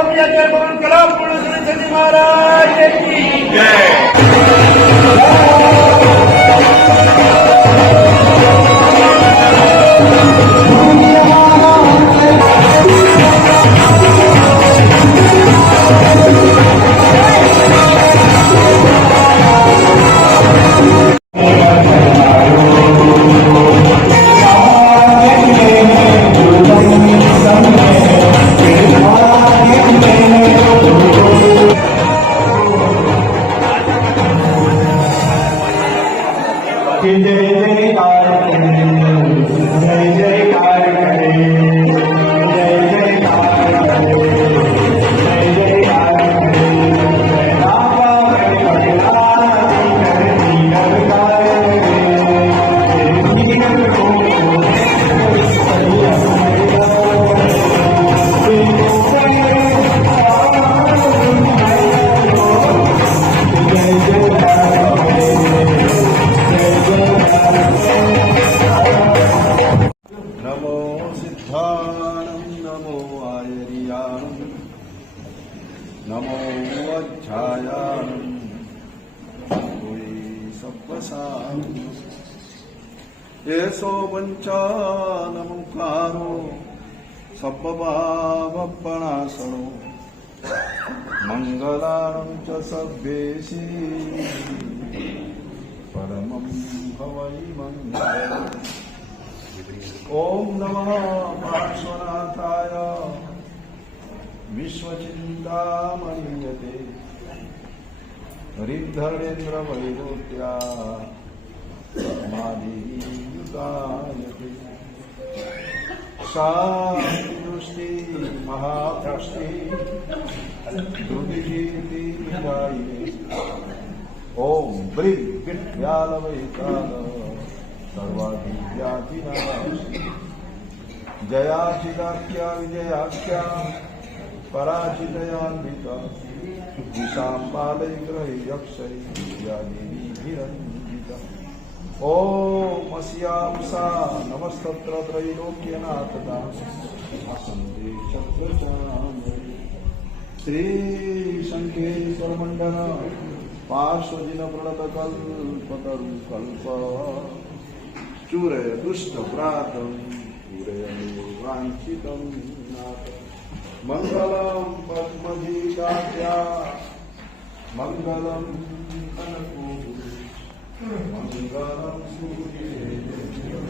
સ્વામી અજયપુરમ મહારાજ. સર્વભાવપણાસણો મંગલાણું ચ સભ્યેશી પરમં ભવૈ મંગલ ઓમ નમઃ પાર્શ્વનાથાય વિશ્વચિંતામણીયતે હરિધરેન્દ્ર વૈરોત્યા માદી યુગાયતે સાનુષ્ઠી મહાપ્રાષ્ટી ઓમ બ્રીમ વિદ્યાલવૈતા સર્વાધિવ્યાધિ જયાચિદાખ્યા વિજયાખ્યા પરાચિતયાન્વિતા દિશાં પાલય ગ્રહ યક્ષૈ વિદ્યાદેવી નિરંજિતા ઓમ અસ્યા ઉષા નમસ્તત્ર ત્રૈલોક્યનાથતા આસંતે શબ્દજામે શ્રી શંકેશ્વર મંડળ પાર્શ્વજીન પ્રણત કલ્પતરુ કલ્પ ચૂરય દુષ્ટ પ્રાતમ પૂરય વાંછિતમ મંગલમ પદ્મજી કાત્યા મંગલમ અનુકૂળ 우리가 수리되며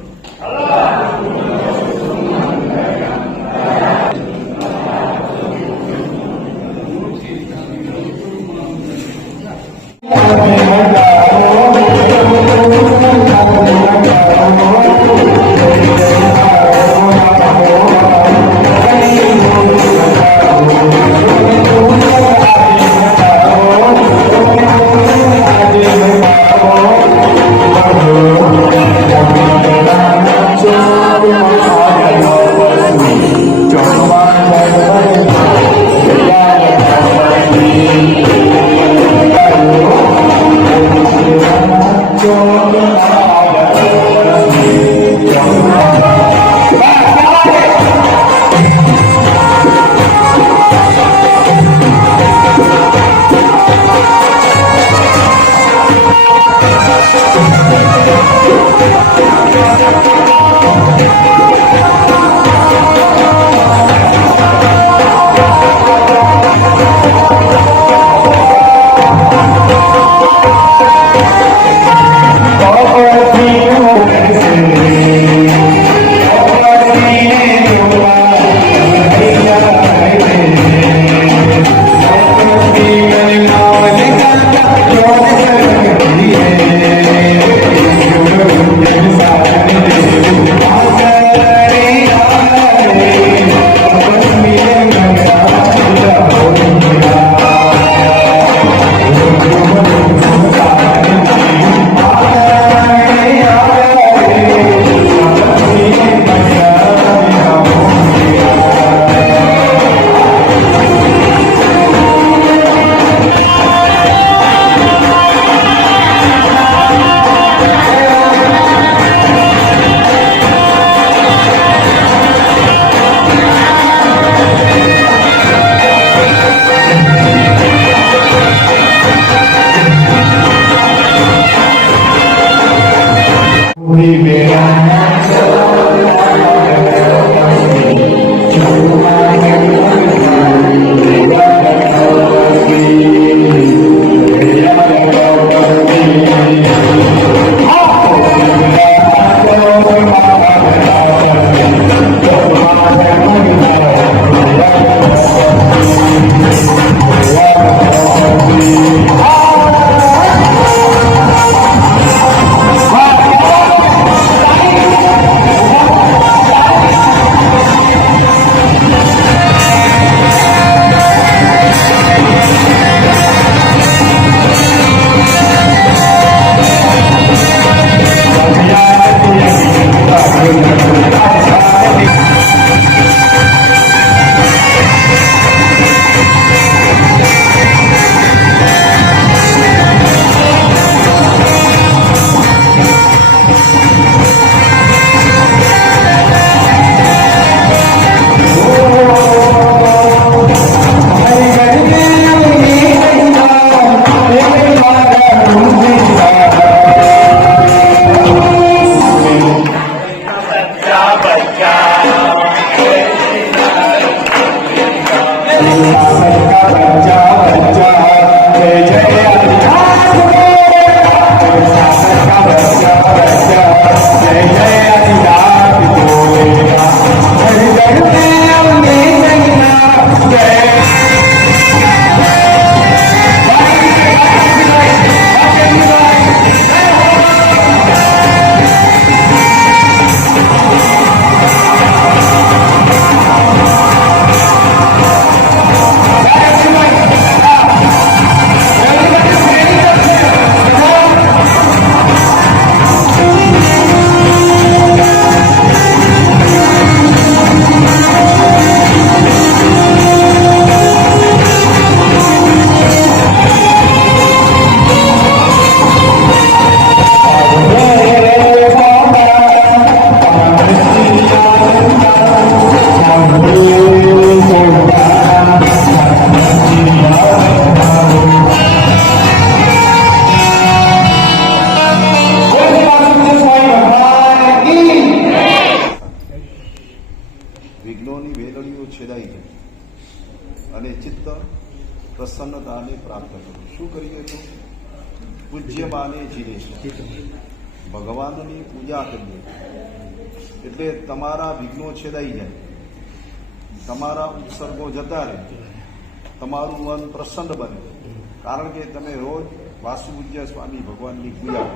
ભગવાનની પૂજા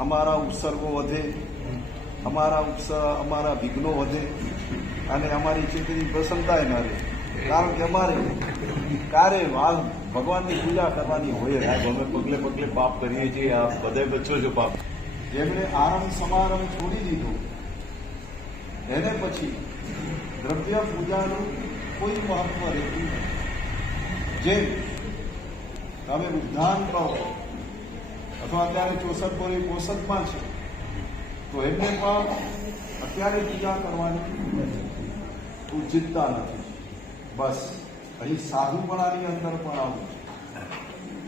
અમારા ઉત્સર્ગો વધે, અમારા ઉપસર અમારા વિઘ્નો વધે અને અમારી ચિંતની પ્રસન્નતા ન રહે કારણ કે અમારે કારે વાલ ભગવાનની પૂજા કરવાની હોય અમે પગલે પગલે પાપ કરીએ છીએ આ બધા બચ્ચો છે પાપ. જેમણે આરંભ સમારંભ છોડી દીધો, એને પછી દ્રવ્ય પૂજાનું કોઈ મહત્વ રહેતું નથી. જેમ તમે ઉદ્ધાન કરો અથવા અત્યારે ચોસઠ પોષકમાં છે, તો એમને પણ અત્યારે પૂજા કરવાની ઉચિતતા નથી. બસ, અહીં સાધુપણાની અંદર પણ આવું છે.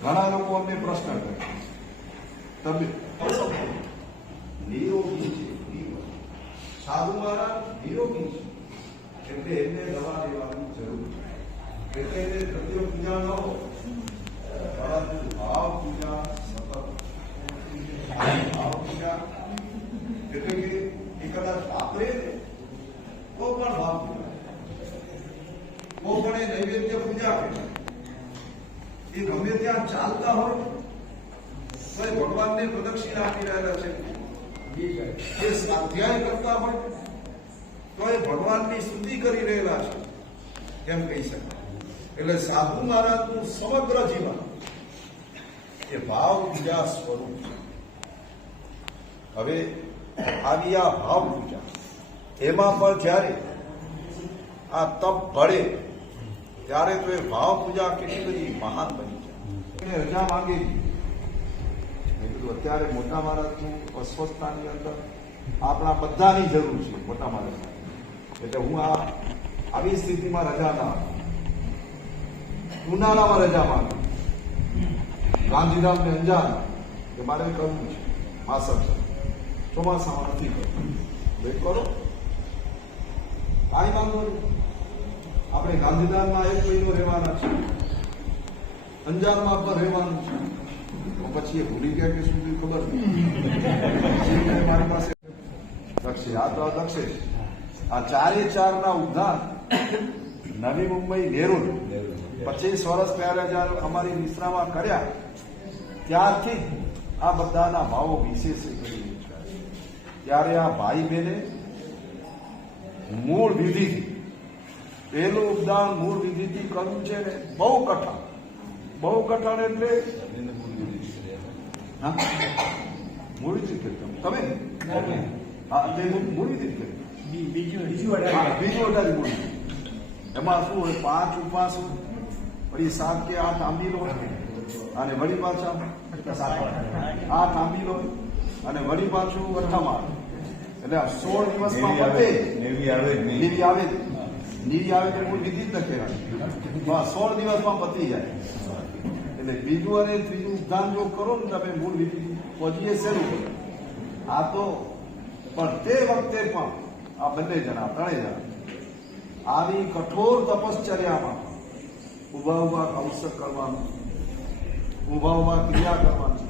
ઘણા લોકો અમને પ્રશ્ન કરે તમે નિરોગી છે સાધુ મારા નિરોગી છે, એટલે એમને દવા લેવાની જરૂર છે. એટલે એને દ્રવ્ય પૂજા ન હો પરંતુ ભાવ પૂજા સતત ભાવ પૂજા એટલે કે એ કદાચ વાપરે ને તો પણ ભાવ પૂજા તો પણ એ નૈવેદ્ય પૂજા કરે એ ગમે ત્યાં ચાલતા હોય તો એ ભગવાનને પ્રદક્ષિણા આપી રહેલા છે એ સ્વાધ્યાય કરતા હોય તો એ ભગવાનની સ્તુતિ કરી રહેલા છે કેમ કહી શકાય એટલે સાધુ મહારાજનું સમગ્ર જીવન એ ભાવ પૂજા સ્વરૂપ છે હવે આવી આ ભાવ પૂજા એમાં પણ જ્યારે આ તપ ભળે, ત્યારે તો એ ભાવ પૂજા કેટલી બધી મહાન બની એને રજા માંગેલી મેં કીધું, અત્યારે મોટા મહારાજનું અસ્વસ્થતાની અંદર આપણા બધાની જરૂર છે, મોટા મહારાજ એટલે હું આ આવી સ્થિતિમાં રજા ના ઉનાળામાં રજા માંગુ. ગાંધીધામને અંજાર કે મારે કરવું છે. માસર ચોમાસામાં નથી કરવું. વેટ કરો. કાંઈ વાંધો નહીં. આપણે ગાંધીધામમાં એક મહિનો રહેવાના છે અંજારમાં પણ રહેવાનું છે. તો પછી એ ભૂલી ગયા કે શું ખબર નહીં મારી પાસે લક્ષે આ તો લક્ષે આ ચારે ચાર ના ઉદ્ધાર નવી મુંબઈ, નેહરુ. પચીસ વર્ષ પહેલા જ્યારે અમારી નિશ્રામાં કર્યા, ત્યારથી આ બધાના ભાવો વિશેષ ત્યારે આ ભાઈ બહેને મૂળ વિધિ. પહેલું ઉપદાન મૂળ વિધિથી કરવું છે ને બહુ કઠણ. બહુ કઠણ એટલે મૂળ વિધિ તમે? હા તે મૂળ વિધિ કરી બીજું બીજું અઢાર મૂળ એમાં શું હોય? પાંચ ઉપવાસ હોય વળી સાત કે આઠ આંબી લો અને વળી પાછા આઠ. આંબી લો અને વળી પાછું અઠામાં એટલે સોળ દિવસમાં પતે. નેવી આવે નીરી આવે. નીરી આવે તો કોઈ વિધિ જ ન કહેવાય. સોળ દિવસમાં પતી જાય. એટલે બીજું અને ત્રીજું ઉદ્ધાન જો કરો ને તમે મૂળ વિધિ પહોંચીએ શરૂ આ તો પણ તે વખતે પણ આ બંને જણા ત્રણે જણા આવી કઠોર તપશ્ચર્યામાં ઊભા ઊભા કૌશક કરવાનું ઊભા ઊભા ક્રિયા કરવાની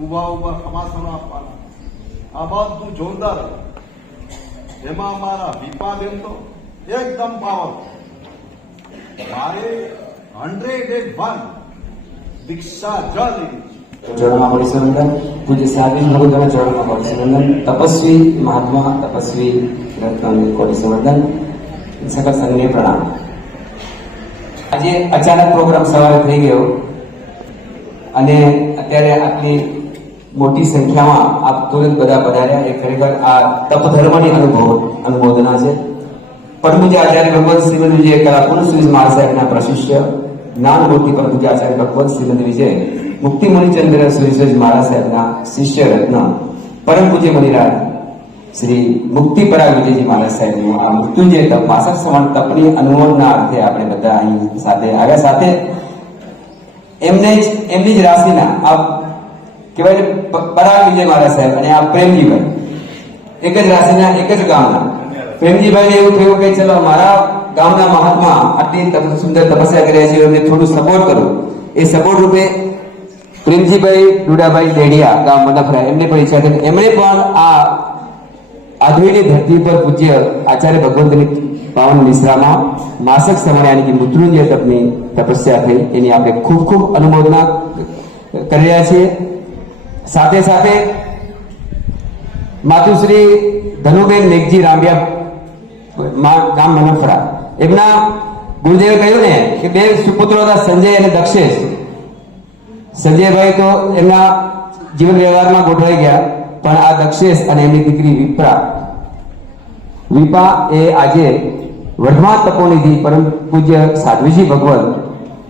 ઊભા ઊભા ખમાસનો આપવાના. આ બધું જોરદાર હતું. એમાં અમારા વિપાબેન તો એકદમ પાવર. મારે હંડ્રેડ એન્ડ વન દીક્ષા જ લીધી ચરણમાં પડીશું વંદન પૂજ્ય સાધ્વી ભગવાન ચરણમાં પડીશું વંદન તપસ્વી મહાત્મા, તપસ્વી રત્ન કોટીશું વંદન સકલ સંઘને પ્રણામ. આજે અચાનક પ્રોગ્રામ સવારે થઈ ગયો અને અત્યારે આટલી મોટી સંખ્યામાં આપ તુરંત બધા પધાર્યા એ ખરેખર આ તપધર્મની અનુભવ અનુમોદના છે. પરમુજી આચાર્ય ભગવાન શ્રીમદ વિજય કલા પૂર્ણ શ્રી મહારાજ સાહેબના પ્રશિષ્ય જ્ઞાન મૂર્તિ પરમ પૂજ્ય આચાર્ય ભગવાન શ્રીમદ વિજય મુક્તિ મણિચંદ્ર સુરેશ્વર મહારાજ સાહેબના શિષ્ય રત્ન પરમ પૂજ્ય મનિરાજ શ્રી મુક્તિ પરાગ વિજયજી મહારાજ સાહેબનું આ મૃત્યુંજય તપ માસક સમાન તપની અનુમોદના અર્થે આપણે બધા અહીં સાથે આવ્યા સાથે. એમને જ, એમની જ રાશિના આ કહેવાય પરાગ વિજય મહારાજ સાહેબ અને આ પ્રેમજીભાઈ. એક જ રાશિના, એક જ ગામના. પ્રેમજીભાઈને એવું થયું કે ચલો, મારા ગામના મહાત્મા આટલી સુંદર તપસ્યા કર્યા છે, એમને થોડું સપોર્ટ કરો. એ સપોર્ટ રૂપે પ્રેમજીભાઈ ડુડાભાઈ ડેડિયા ગામ મનફરા એમને પણ ઈચ્છા થઈ. એમણે પણ આ આધુની ધરતી પર પૂજ્ય આચાર્ય ભગવંતની પાવન મિશ્રામાં માસક સમણ્યાની યાની કે મૃત્યુંજય તપની તપસ્યા થઈ, એની આપણે ખૂબ ખૂબ અનુમોદના કરી રહ્યા છીએ. સાથે સાથે માતુશ્રી ધનુબેન મેઘજી રામ્યા મા- ગામ મનફરા એમના ગુરુદેવે કહ્યું ને કે બે સુપુત્રો હતા સંજય અને દક્ષેશ. સંજયભાઈ તો એમના જીવન વ્યવહારમાં ગોઠવાઈ ગયા, પણ આ દક્ષેશ અને એમની દીકરી વિપ્રા. વિપા એ આજે વર્ધમાન તપોનિધિ પરમ પૂજ્ય સાધ્વીજી ભગવત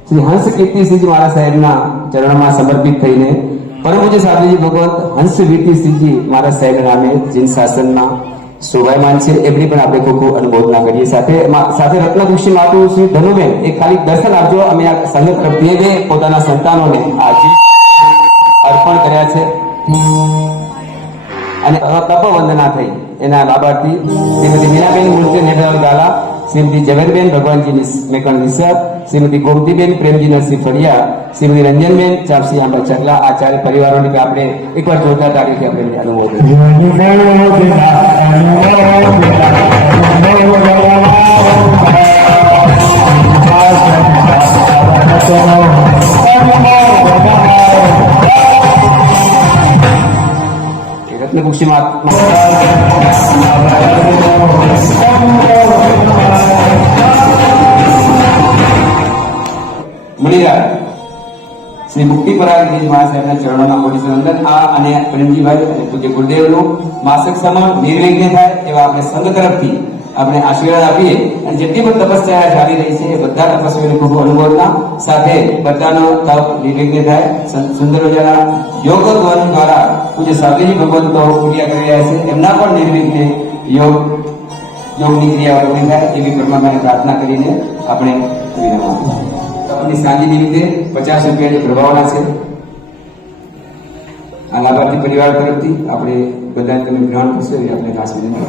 શ્રી હંસ કીર્તિસિંહજી મહારાજ સાહેબના ચરણમાં સમર્પિત થઈને પરમ પૂજ્ય સાધુજી ભગવત હંસ કીર્તિસિંહજી મારા સાહેબના નામે જીન શાસનમાં શોભાયમાન છે. એમની પણ આપણે ખૂબ ખૂબ અનુમોદના કરીએ. સાથે સાથે રત્નભૂષી માતુ શ્રી ધનુબેન, એ ખાલી દર્શન આપજો. અમે આ તરફથી બે પોતાના સંતાનોને આ અર્પણ કર્યા છે. અને તપવંદના થઈ. એના લાભાર્થી શ્રીમતી મીનાબેન મૂર્તિ ગાલા શ્રીમતી ઝવેરબેન ભગવાનજી મેકણ નિસર શ્રીમતી ગોમતીબેન પ્રેમજી નરસિંહ ફળિયા શ્રીમતી રંજનબેન ચાપસી આંબા ચકલા આ ચાર પરિવારોને આપણે એકવાર જોરદાર તારીખે આપણે અનુભવ સાહેબના ચરણોમાં કોટી સંવંદન આ અને પ્રેમજીભાઈ અને પૂજ્ય ગુરુદેવનું માસિક સમા નિર્વિઘ્ન થાય એવા આપણે સંઘ તરફથી આપણે આશીર્વાદ આપીએ અને જેટલી પણ તપસ્યા ચાલી રહી છે એ બધા તપસ્વીઓની ખૂબ અનુભવના સાથે બધાનો તપ નિર્વિઘ્ન થાય. સુંદર મજાના યોગ ધ્વન દ્વારા પૂજ્ય સાધુજી ભગવંતો પૂજા કરી રહ્યા છે. એમના પણ નિર્વિઘ્ન યોગ યોગની ક્રિયા પૂરી થાય એવી પરમાત્માને પ્રાર્થના કરીને આપણે વિરામ આપીશું. આપની સાંજે નિમિત્તે પચાસ રૂપિયાની પ્રભાવના છે. આ લાભાર્થી પરિવાર તરફથી આપણે બધા તમે ગ્રહણ થશે આપણે ખાસ વિનંતી